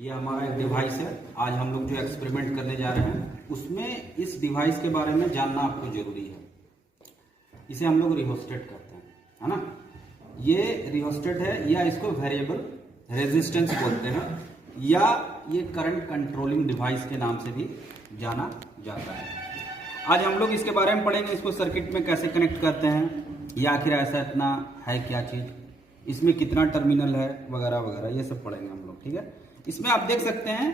ये हमारा एक डिवाइस है। आज हम लोग जो एक्सपेरिमेंट करने जा रहे हैं उसमें इस डिवाइस के बारे में जानना आपको जरूरी है। इसे हम लोग रिहोस्टेट करते हैं, है ना। ये रिहोस्टेट है या इसको वेरिएबल रेजिस्टेंस बोलते हैं या ये करंट कंट्रोलिंग डिवाइस के नाम से भी जाना जाता है। आज हम लोग इसके बारे में पढ़ेंगे, इसको सर्किट में कैसे कनेक्ट करते हैं या आखिर ऐसा इतना है क्या चीज़, इसमें कितना टर्मिनल है वगैरह वगैरह, ये सब पढ़ेंगे हम लोग। ठीक है, इसमें आप देख सकते हैं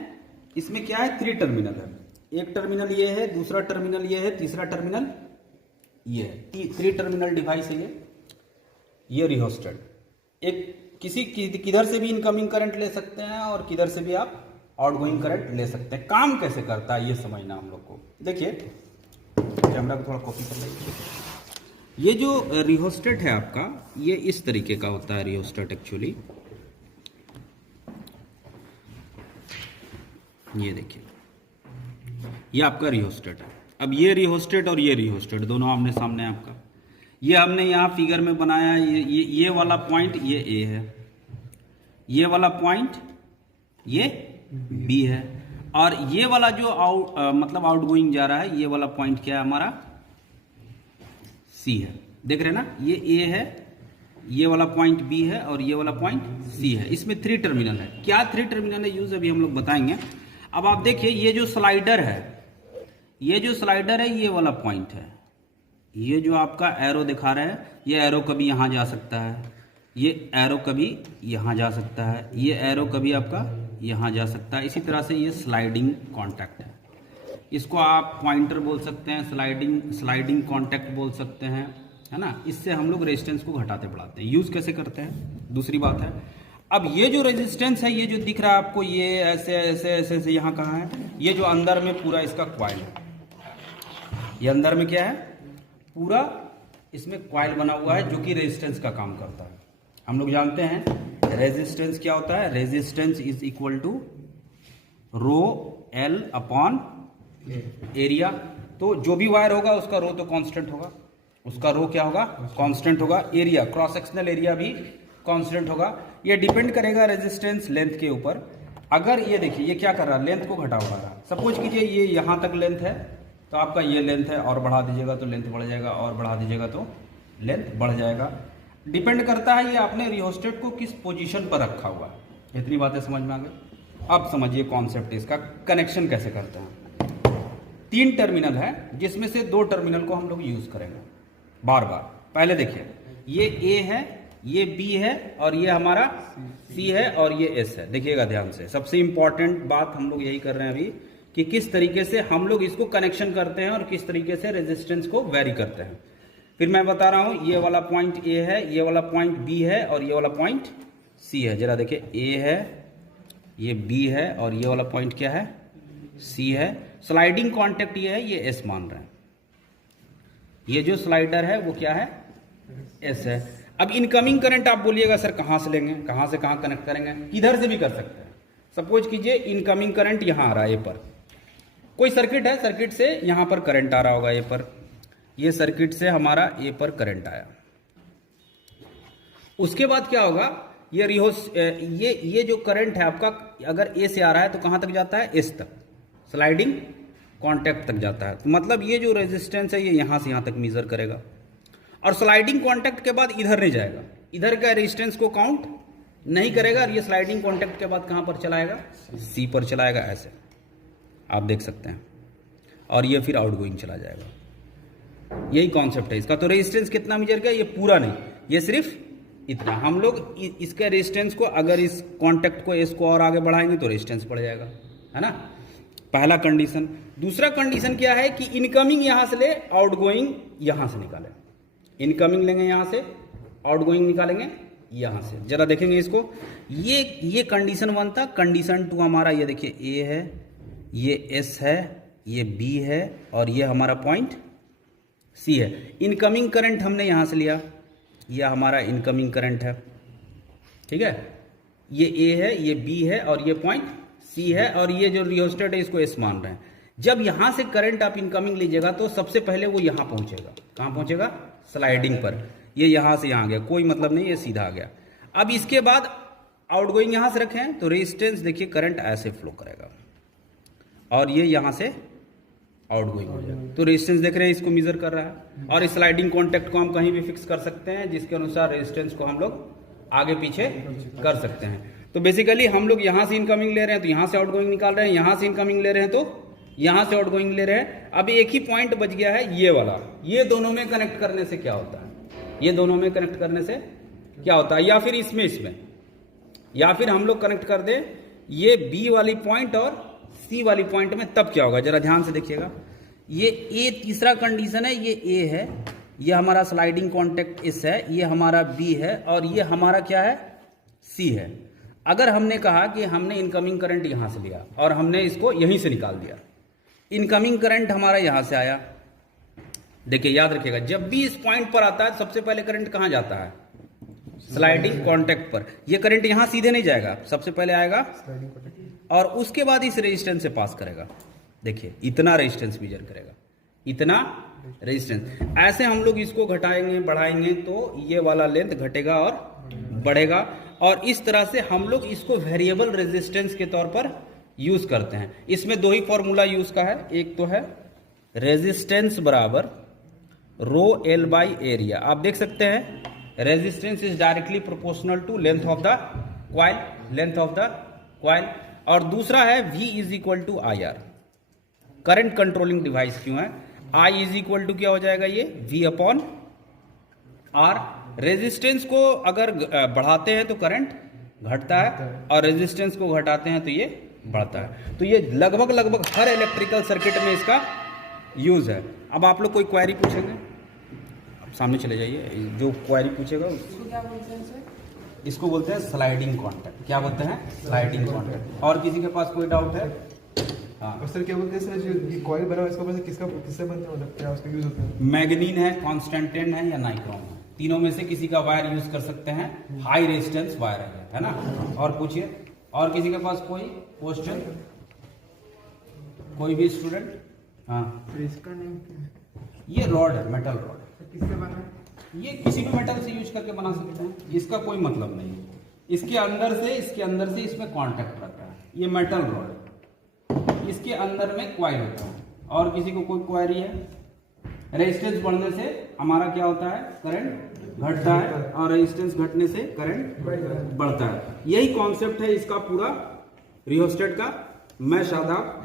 इसमें क्या है, 3 टर्मिनल है। एक टर्मिनल ये है, दूसरा टर्मिनल ये है, तीसरा टर्मिनल ये है। 3 टर्मिनल डिवाइस है ये रिहोस्टेट। एक किधर से भी इनकमिंग करंट ले सकते हैं और किधर से भी आप आउटगोइंग करंट ले सकते हैं। काम कैसे करता है ये समझना हम लोग को। देखिए कैमरा को थोड़ा कॉपी कर लीजिए। ये जो रिहोस्टेट है आपका, ये इस तरीके का होता है रिहोस्टेट एक्चुअली। ये देखिए ये आपका रिहोस्टेट है। अब ये रिहोस्टेट और ये रिहोस्टेट दोनों आमने सामने है आपका। ये हमने यहाँ फिगर में बनाया है। ये वाला पॉइंट ये ए है, ये वाला पॉइंट ये बी है, और ये वाला जो मतलब आउटगोइंग जा रहा है, ये वाला पॉइंट क्या है हमारा, सी है। देख रहे हैं ना, ये ए है, ये वाला पॉइंट बी है और ये वाला पॉइंट सी है। इसमें 3 टर्मिनल है। क्या 3 टर्मिनल है यूज अभी हम लोग बताएंगे। अब आप देखिए ये जो स्लाइडर है, ये जो स्लाइडर है ये वाला पॉइंट है। ये जो आपका एरो दिखा रहा है, ये एरो कभी यहां जा सकता है, ये एरो कभी यहां जा सकता है, ये एरो कभी आपका यहां जा सकता है। इसी तरह से ये स्लाइडिंग कॉन्टैक्ट है। इसको आप पॉइंटर बोल सकते हैं, स्लाइडिंग कॉन्टैक्ट बोल सकते हैं, है ना। इससे हम लोग रेजिस्टेंस को घटाते बढ़ाते हैं। यूज कैसे करते हैं दूसरी बात है। अब ये जो रेजिस्टेंस है, ये जो दिख रहा है आपको, ये ऐसे ऐसे ऐसे ऐसे यहाँ कहाँ है, ये जो अंदर में पूरा इसका क्वाइल है। ये अंदर में क्या है, पूरा इसमें क्वाइल बना हुआ है जो कि रेजिस्टेंस का काम करता है। हम लोग जानते हैं रेजिस्टेंस क्या होता है। Resistance is equal to rho L upon area. तो जो भी वायर होगा उसका रो तो कांस्टेंट होगा, उसका रो क्या होगा, कांस्टेंट होगा। एरिया, क्रॉस सेक्शनल एरिया भी कांस्टेंट होगा। ये डिपेंड करेगा रेजिस्टेंस लेंथ के ऊपर। अगर ये देखिए ये क्या कर रहा है, लेंथ को घटा रहा है। सपोज कीजिए ये यहां तक लेंथ है, तो आपका ये लेंथ है, और बढ़ा दीजिएगा तो लेंथ बढ़ जाएगा, और बढ़ा दीजिएगा तो लेंथ बढ़ जाएगा। डिपेंड करता है ये आपने रिहोस्टेट को किस पोजीशन पर रखा हुआ है। इतनी बातें समझ में आ गई। अब समझिए कॉन्सेप्ट, इसका कनेक्शन कैसे करते हैं। 3 टर्मिनल है जिसमें से 2 टर्मिनल को हम लोग यूज करेंगे बार बार। पहले देखिए ये ए है, ये बी है, और ये हमारा सी है, और ये एस है। देखिएगा ध्यान से, सबसे इंपॉर्टेंट बात हम लोग यही कर रहे हैं अभी कि किस तरीके से हम लोग इसको कनेक्शन करते हैं और किस तरीके से रेजिस्टेंस को वेरी करते हैं। फिर मैं बता रहा हूं, ये वाला पॉइंट ए है, ये वाला पॉइंट बी है, और ये वाला पॉइंट सी है। जरा देखिए ए है, ये बी है, और ये वाला पॉइंट क्या है, सी है। स्लाइडिंग कॉन्टेक्ट ये है, ये एस मान रहे हैं। ये जो स्लाइडर है वो क्या है, एस है। अब इनकमिंग करंट आप बोलिएगा सर कहां से लेंगे, कहां से कहां कनेक्ट करेंगे, किधर से भी कर सकते हैं। सपोज कीजिए इनकमिंग करंट यहां आ रहा है, ए पर कोई सर्किट है, सर्किट से यहां पर करंट आ रहा होगा ए पर, ये सर्किट से हमारा ए पर करंट आया। उसके बाद क्या होगा, ये जो करंट है आपका, अगर ए से आ रहा है तो कहां तक जाता है, एस तक, स्लाइडिंग कॉन्टैक्ट तक जाता है। तो मतलब ये जो रेजिस्टेंस है ये यहां से यहां तक मेजर करेगा, और स्लाइडिंग कॉन्टैक्ट के बाद इधर नहीं जाएगा, इधर का रेजिस्टेंस को काउंट नहीं करेगा, और ये स्लाइडिंग कॉन्टैक्ट के बाद कहां पर चलाएगा, सी पर चलाएगा। ऐसे आप देख सकते हैं, और ये फिर आउटगोइंग चला जाएगा। यही कॉन्सेप्ट है इसका। तो रेजिस्टेंस कितना मेजर किया, ये पूरा नहीं, ये सिर्फ इतना। हम लोग इसके रेजिस्टेंस को, अगर इस कॉन्टैक्ट को, एस को और आगे बढ़ाएंगे तो रेजिस्टेंस बढ़ जाएगा, है ना। पहला कंडीशन। दूसरा कंडीशन क्या है कि इनकमिंग यहां से ले, आउटगोइंग यहां से निकालें। इनकमिंग लेंगे यहां से, आउटगोइंग निकालेंगे यहां से। जरा देखेंगे इसको, ये कंडीशन 1 था। कंडीशन 2 हमारा, ये देखिए ए है, ये एस है, ये बी है, और ये हमारा पॉइंट सी है। इनकमिंग करंट हमने यहां से लिया, यह हमारा इनकमिंग करंट है, ठीक है। ये ए है, ये बी है, और ये पॉइंट सी है, और ये जो रिहोस्टेट है इसको एस मान रहे हैं। जब यहां से करंट आप इनकमिंग लीजिएगा तो सबसे पहले वो यहां पहुंचेगा। कहां पहुंचेगा, स्लाइडिंग पर। ये यहां से यहां गया, कोई मतलब नहीं, ये सीधा आ गया। अब इसके बाद आउटगोइंग यहां से रखें तो रेजिस्टेंस देखिए करंट ऐसे फ्लो करेगा और ये यहां से आउटगोइंग हो जाएगा। तो रेजिस्टेंस देख रहे हैं इसको मेजर कर रहा है और इस स्लाइडिंग कॉन्टैक्ट को हम कहीं भी फिक्स कर सकते हैं जिसके अनुसार रेजिस्टेंस को हम लोग आगे पीछे कर सकते हैं। तो बेसिकली हम लोग यहां से इनकमिंग ले रहे हैं तो यहां से आउटगोइंग निकाल रहे हैं, यहां से इनकमिंग ले रहे हैं तो यहां से आउटगोइंग ले रहे हैं। अब एक ही पॉइंट बच गया है ये वाला, ये दोनों में कनेक्ट करने से क्या होता है, ये दोनों में कनेक्ट करने से क्या होता है, या फिर इसमें या फिर हम लोग कनेक्ट कर दें ये बी वाली पॉइंट और सी वाली पॉइंट में, तब क्या होगा जरा ध्यान से देखिएगा। ये ए तीसरा कंडीशन है, ये ए है, ये हमारा स्लाइडिंग कॉन्टैक्ट इस है, ये हमारा बी है और ये हमारा क्या है सी है। अगर हमने कहा कि हमने इनकमिंग करंट यहां से लिया और हमने इसको यहीं से निकाल दिया, इनकमिंग करंट हमारा यहां से आया, देखिए याद रखिएगा जब भी इस पॉइंट पर आता है सबसे पहले करंट कहां जाता है, स्लाइडिंग कॉन्टैक्ट पर। ये करंट यहां सीधे नहीं जाएगा, सबसे पहले आएगा और उसके बाद इस रेजिस्टेंस से पास करेगा। देखिए इतना रेजिस्टेंस मेजर करेगा, इतना रेजिस्टेंस। ऐसे हम लोग इसको घटाएंगे बढ़ाएंगे तो ये वाला लेंथ घटेगा और बढ़ेगा और इस तरह से हम लोग इसको वेरिएबल रेजिस्टेंस के तौर पर यूज करते हैं। इसमें दो ही फॉर्मूला यूज का है, एक तो है रेजिस्टेंस बराबर रो एल बाई एरिया। आप देख सकते हैं resistance is directly proportional to length of the coil, length of the coil. और दूसरा है V is equal to I R, current controlling device क्यों है, I इज इक्वल टू क्या हो जाएगा ये V अपॉन R। रेजिस्टेंस को अगर बढ़ाते हैं तो करंट घटता है और रेजिस्टेंस को घटाते हैं तो ये बढ़ता है। तो ये लगभग हर इलेक्ट्रिकल सर्किट में इसका यूज है। अब आप लोग कोई क्वेरी पूछेंगे, आप सामने चले जाइए, जो क्वेरी पूछेगा इसको बोलते हैं स्लाइडिंग कॉन्टैक्ट। क्या बोलते हैं, स्लाइडिंग कॉन्टैक्ट। और किसी के पास कोई डाउट है? हाँ सर, क्या बोलते हैं सर, जो कॉइल बना है इसका वैसे किससे बनता है, मतलब क्या उसका यूज होता है? मैग्नीन है, कॉन्स्टेंटेन है या नाइक्रोम है, तीनों में से किसी का वायर यूज कर सकते हैं। हाई रेजिस्टेंस वायर है ना। और पूछिए, और किसी के पास कोई क्वेश्चन, कोई भी स्टूडेंट? हाँ, इसका नेम ये रॉड है, मेटल रॉड। किससे बना है? ये किसी भी मेटल से यूज करके बना सकते हैं, इसका कोई मतलब नहीं है। इसके अंदर से इसमें कांटेक्ट रहता है, ये मेटल रॉड है, इसके अंदर में कॉइल होता है। और किसी को कोई क्वेरी है? रेजिस्टेंस बढ़ने से हमारा क्या होता है, करंट घटता है और रेजिस्टेंस घटने से करंट बढ़ता है। यही कॉन्सेप्ट है इसका पूरा रियोस्टेट का। मैं शादाब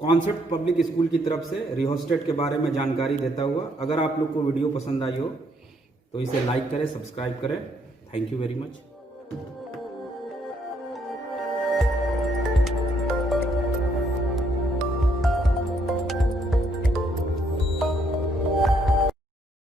कॉन्सेप्ट पब्लिक स्कूल की तरफ से रियोस्टेट के बारे में जानकारी देता हुआ, अगर आप लोग को वीडियो पसंद आई हो तो इसे लाइक करें, सब्सक्राइब करें। Thank you very much.